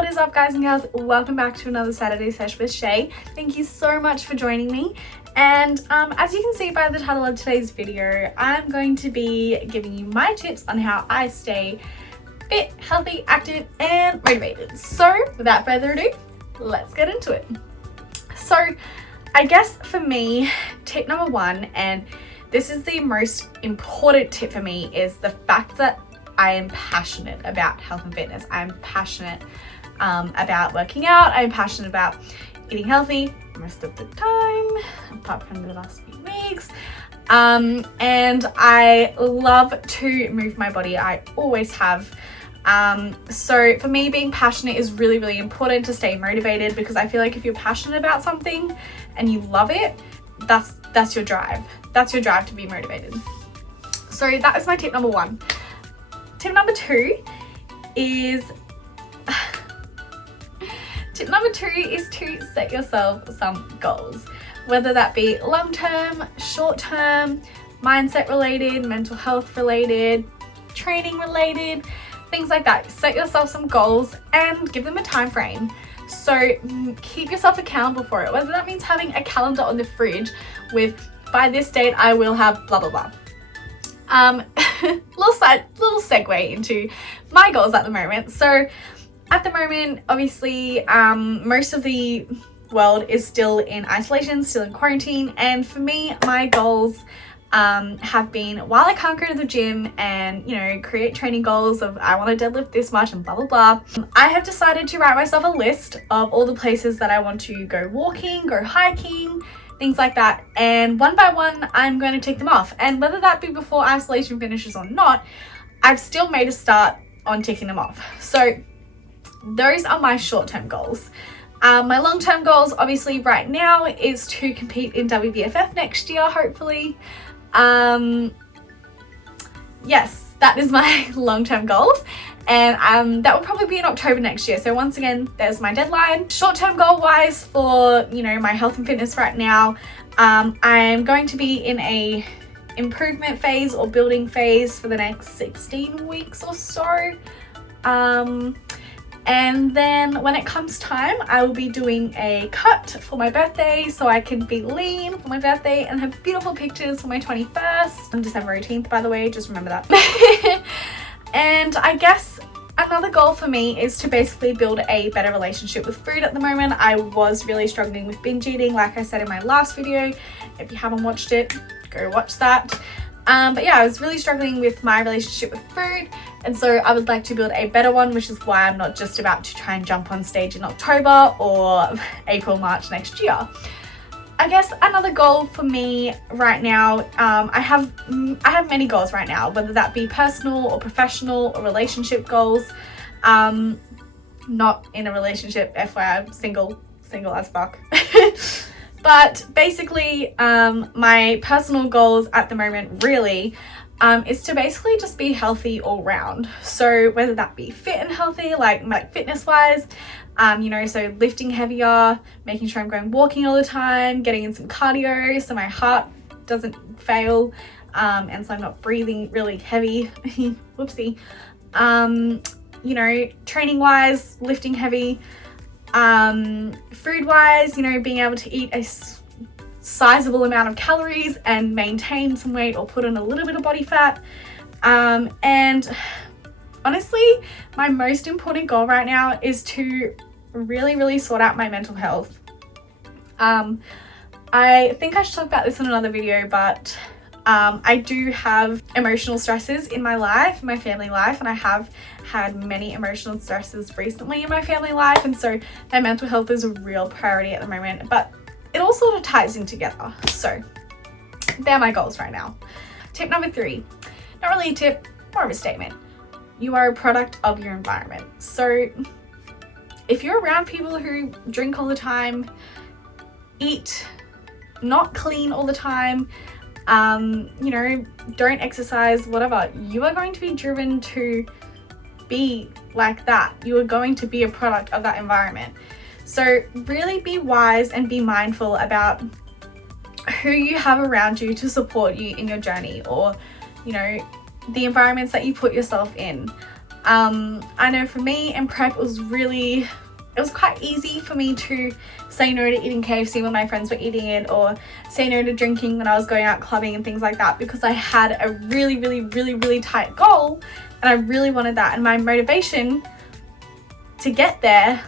What is up, guys and girls? Welcome back to another Saturday Sesh with Shay. Thank you so much for joining me. And as you can see by the title of today's video, I'm going to be giving you my tips on how I stay fit, healthy, active, and motivated. So without further ado, let's get into it. So I guess for me, tip number one, and this is the most important tip for me, is the fact that I am passionate about health and fitness. I'm passionate about working out. I'm passionate about eating healthy most of the time, apart from the last few weeks. And I love to move my body. I always have. So for me, being passionate is really, really important to stay motivated, because I feel like if you're passionate about something and you love it, that's your drive. That's your drive to be motivated. So that is my tip number one. Tip number two is to set yourself some goals, whether that be long-term, short-term, mindset related, mental health related, training related, things like that. Set yourself some goals and give them a time frame. So keep yourself accountable for it, whether that means having a calendar on the fridge with, by this date I will have blah blah blah. Little segue into my goals at the moment. So at the moment, obviously, most of the world is still in isolation, still in quarantine, and for me, my goals have been, while I can't go to the gym and, you know, create training goals of I want to deadlift this much and blah blah blah, I have decided to write myself a list of all the places that I want to go walking, go hiking, things like that, and one by one I'm going to tick them off. And whether that be before isolation finishes or not, I've still made a start on ticking them off. So those are my short-term goals. My long-term goals, obviously right now, is to compete in WBFF next year, hopefully. Yes, that is my long-term goals, and that will probably be in October next year. So once again, there's my deadline. Short-term goal-wise for, you know, my health and fitness right now, I'm going to be in a improvement phase or building phase for the next 16 weeks or so. And then when it comes time, I will be doing a cut for my birthday so I can be lean for my birthday and have beautiful pictures for my 21st on December 18th, by the way, just remember that. And I guess another goal for me is to basically build a better relationship with food at the moment. I was really struggling with binge eating, like I said in my last video. If you haven't watched it, go watch that. But yeah, I was really struggling with my relationship with food, and so I would like to build a better one, which is why I'm not just about to try and jump on stage in October or April, March next year. I guess another goal for me right now, I have many goals right now, whether that be personal or professional or relationship goals. Not in a relationship, FYI, I'm single as fuck. But basically, my personal goals at the moment really is to basically just be healthy all round. So whether that be fit and healthy, like fitness wise, you know, so lifting heavier, making sure I'm going walking all the time, getting in some cardio so my heart doesn't fail, and so I'm not breathing really heavy. Whoopsie. You know, training wise, lifting heavy. Food wise, you know, being able to eat a sizable amount of calories and maintain some weight or put on a little bit of body fat. And honestly, my most important goal right now is to really, really sort out my mental health. I think I should talk about this in another video, but I do have emotional stresses in my life, my family life, and I have had many emotional stresses recently in my family life, and so my mental health is a real priority at the moment, but it all sort of ties in together. So they're my goals right now. Tip number three, not really a tip, more of a statement. You are a product of your environment. So if you're around people who drink all the time, eat not clean all the time, you know, don't exercise, whatever, you are going to be driven to be like that. You are going to be a product of that environment. So really be wise and be mindful about who you have around you to support you in your journey, or, you know, the environments that you put yourself in. I know for me in prep it was quite easy for me to say no to eating KFC when my friends were eating it, or say no to drinking when I was going out clubbing and things like that, because I had a really tight goal and I really wanted that, and my motivation to get there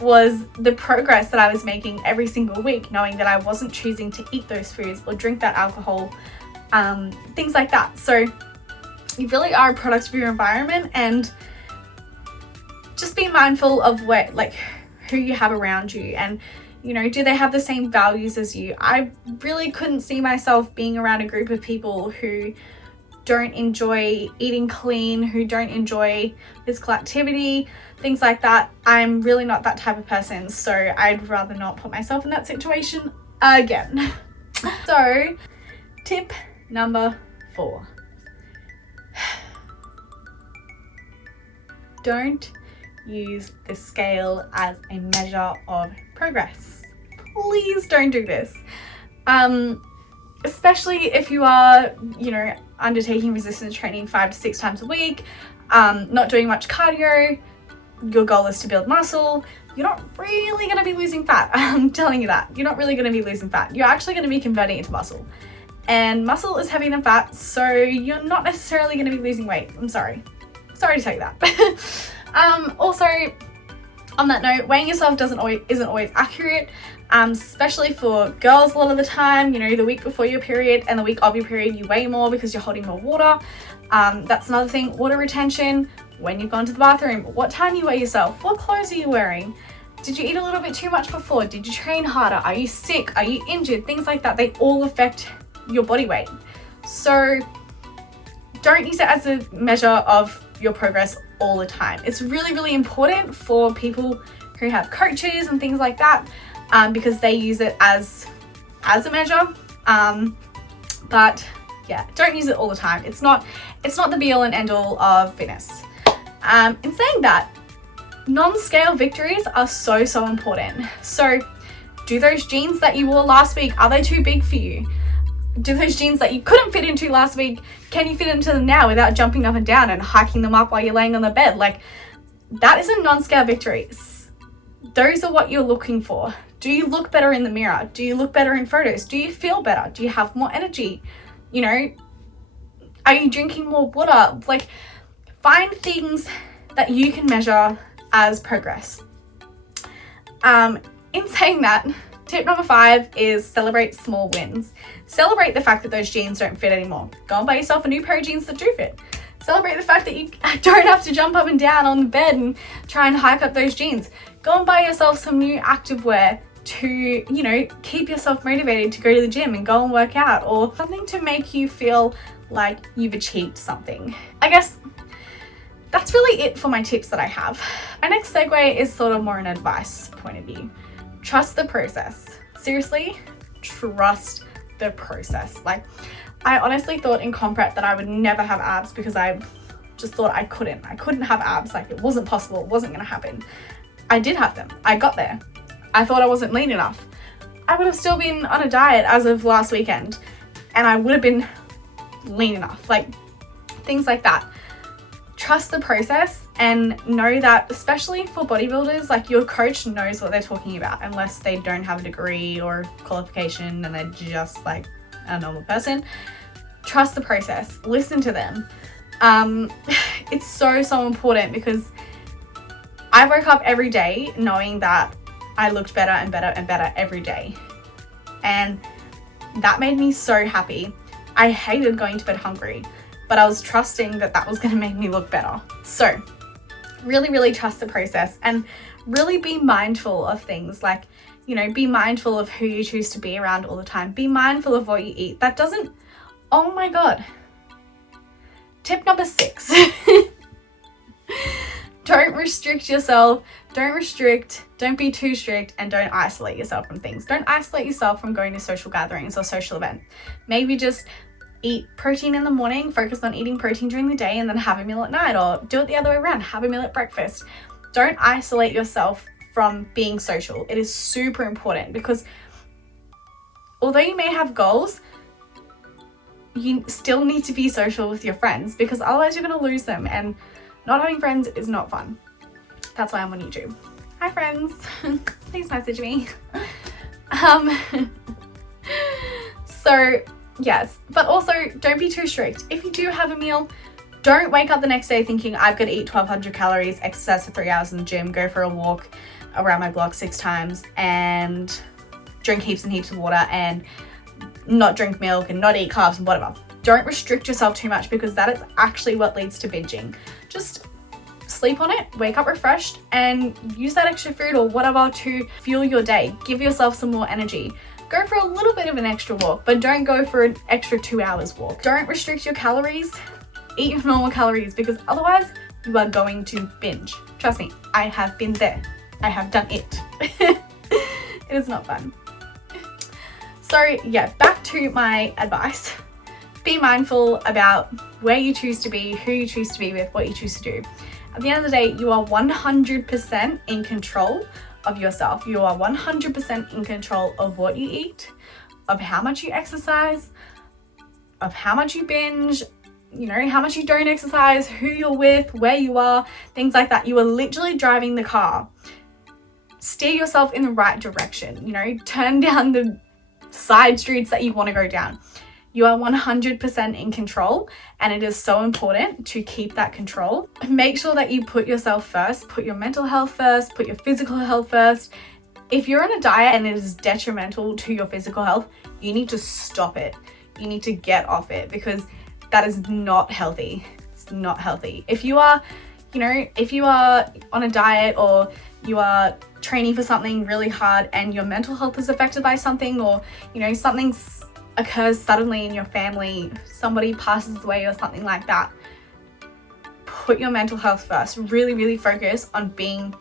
was the progress that I was making every single week, knowing that I wasn't choosing to eat those foods or drink that alcohol, things like that. So you really are a product of your environment, and just be mindful of who you have around you, and do they have the same values as you? I really couldn't see myself being around a group of people who don't enjoy eating clean, who don't enjoy physical activity, things like that. I'm really not that type of person, so I'd rather not put myself in that situation again. So tip number 4. Don't use the scale as a measure of progress. Please don't do this. Especially if you are, undertaking resistance training 5 to 6 times a week, not doing much cardio, your goal is to build muscle, you're not really going to be losing fat. I'm telling you that. You're not really going to be losing fat. You're actually going to be converting it to muscle. And muscle is heavier than fat, so you're not necessarily going to be losing weight. I'm sorry. Sorry to tell you that. Also, on that note, weighing yourself isn't always accurate, especially for girls a lot of the time. The week before your period and the week of your period, you weigh more because you're holding more water. That's another thing. Water retention, when you've gone to the bathroom, what time you weigh yourself, what clothes are you wearing, did you eat a little bit too much before, did you train harder, are you sick, are you injured, things like that. They all affect your body weight. So don't use it as a measure of your progress all the time. It's really important for people who have coaches and things like that, because they use it as a measure, but yeah, don't use it all the time. It's not the be all and end all of fitness. In saying that, non-scale victories are so important. So do those jeans that you wore last week, are they too big for you? Do those jeans that you couldn't fit into last week, can you fit into them now without jumping up and down and hiking them up while you're laying on the bed? That is a non-scale victory. Those are what you're looking for. Do you look better in the mirror? Do you look better in photos? Do you feel better? Do you have more energy? Are you drinking more water? Find things that you can measure as progress. In saying that, tip number 5 is celebrate small wins. Celebrate the fact that those jeans don't fit anymore. Go and buy yourself a new pair of jeans that do fit. Celebrate the fact that you don't have to jump up and down on the bed and try and hike up those jeans. Go and buy yourself some new activewear to, keep yourself motivated to go to the gym and go and work out, or something to make you feel like you've achieved something. I guess that's really it for my tips that I have. My next segue is sort of more an advice point of view. Trust the process. Seriously, trust the process. I honestly thought in comp prep that I would never have abs, because I just thought I couldn't have abs. It wasn't possible. It wasn't going to happen. I did have them. I got there. I thought I wasn't lean enough. I would have still been on a diet as of last weekend, and I would have been lean enough. Things like that. Trust the process, and know that, especially for bodybuilders, your coach knows what they're talking about, unless they don't have a degree or qualification and they're just a normal person. Trust the process. Listen to them. It's so important, because I woke up every day knowing that I looked better and better and better every day, and that made me so happy. I hated going to bed hungry, but I was trusting that that was going to make me look better. So really trust the process, and really be mindful of things be mindful of who you choose to be around all the time. Be mindful of what you eat. That doesn't, oh my God. Tip number 6. Don't restrict yourself. Don't be too strict, and don't isolate yourself from things. Don't isolate yourself from going to social gatherings or social events. Maybe just eat protein in the morning, focus on eating protein during the day, and then have a meal at night, or do it the other way around, have a meal at breakfast. Don't isolate yourself from being social. It is super important, because although you may have goals, you still need to be social with your friends, because otherwise you're going to lose them. And Not having friends is not fun. That's why I'm on YouTube. Hi friends, please message me. So yes, but also don't be too strict. If you do have a meal, don't wake up the next day thinking I've got to eat 1200 calories, exercise for 3 hours in the gym, go for a walk around my block 6 times and drink heaps and heaps of water and not drink milk and not eat carbs and whatever. Don't restrict yourself too much because that is actually what leads to binging. Just sleep on it, wake up refreshed, and use that extra food or whatever to fuel your day. Give yourself some more energy. Go for a little bit of an extra walk, but don't go for an extra 2 hours walk. Don't restrict your calories. Eat your normal calories because otherwise you are going to binge. Trust me, I have been there. I have done it. It is not fun. So yeah, back to my advice. Be mindful about where you choose to be, who you choose to be with, what you choose to do. At the end of the day, you are 100% in control of yourself. You are 100% in control of what you eat, of how much you exercise, of how much you binge, you know, how much you don't exercise, who you're with, where you are, things like that. You are literally driving the car. Steer yourself in the right direction, you know, turn down the side streets that you want to go down. You are 100% in control, and it is so important to keep that control. Make sure that you put yourself first, put your mental health first, put your physical health first. If you're on a diet and it is detrimental to your physical health, you need to stop it. You need to get off it because that is not healthy. It's not healthy. If you are, you know, if you are on a diet or you are training for something really hard and your mental health is affected by something, or, you know, something occurs suddenly in your family, somebody passes away or something like that, put your mental health first. Really, really focus on being,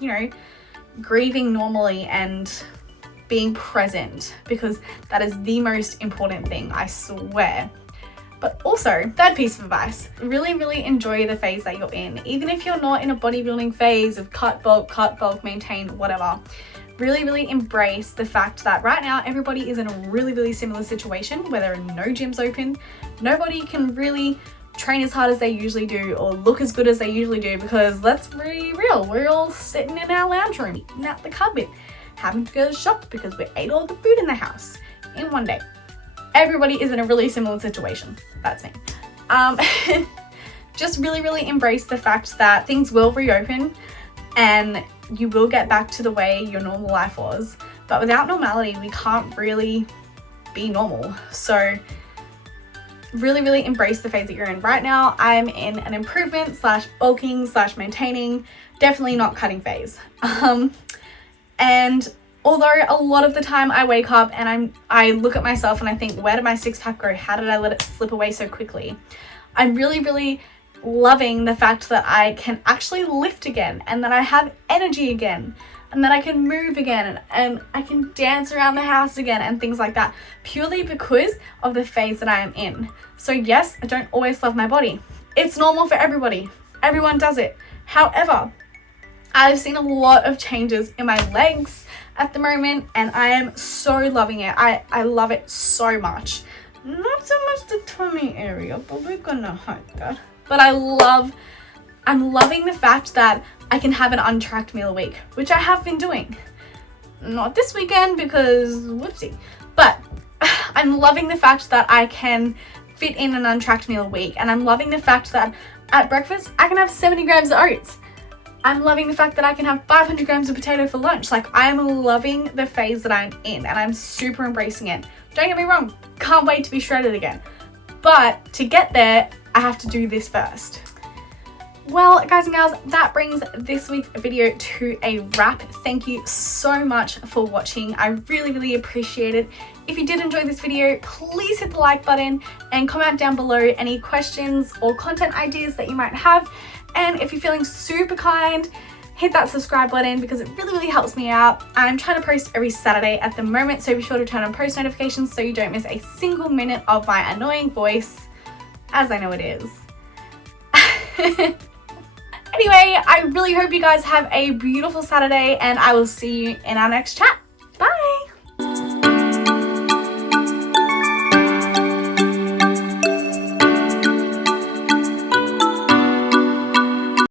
you know, grieving normally and being present, because that is the most important thing, I swear. But also, third piece of advice, really, really enjoy the phase that you're in. Even if you're not in a bodybuilding phase of cut, bulk, maintain, whatever. Really, really embrace the fact that right now everybody is in a really, really similar situation where there are no gyms open. Nobody can really train as hard as they usually do or look as good as they usually do because, let's be real, we're all sitting in our lounge room, eating out the cupboard, having to go to the shop because we ate all the food in the house in one day. Everybody is in a really similar situation. That's me. Just really, really embrace the fact that things will reopen and you will get back to the way your normal life was. But without normality, we can't really be normal. So really, really embrace the phase that you're in. Right now, I'm in an improvement / bulking / maintaining, definitely not cutting phase. And although a lot of the time I wake up and I look at myself and I think, where did my 6-pack go? How did I let it slip away so quickly? I'm really, really loving the fact that I can actually lift again and that I have energy again and that I can move again and I can dance around the house again and things like that, purely because of the phase that I am in. So yes, I don't always love my body. It's normal for everybody. Everyone does it. However, I've seen a lot of changes in my legs at the moment and I am so loving it. I love it so much. Not so much the tummy area, but we're gonna hide that. But I'm loving the fact that I can have an untracked meal a week, which I have been doing. Not this weekend because whoopsie. But I'm loving the fact that I can fit in an untracked meal a week. And I'm loving the fact that at breakfast, I can have 70 grams of oats. I'm loving the fact that I can have 500 grams of potato for lunch. Like, I'm loving the phase that I'm in and I'm super embracing it. Don't get me wrong, can't wait to be shredded again. But to get there, I have to do this first. Well, guys and gals, that brings this week's video to a wrap. Thank you so much for watching. I really, really appreciate it. If you did enjoy this video, please hit the like button and comment down below any questions or content ideas that you might have. And if you're feeling super kind, hit that subscribe button because it really, really helps me out. I'm trying to post every Saturday at the moment, so be sure to turn on post notifications so you don't miss a single minute of my annoying voice, as I know it is. Anyway, I really hope you guys have a beautiful Saturday and I will see you in our next chat.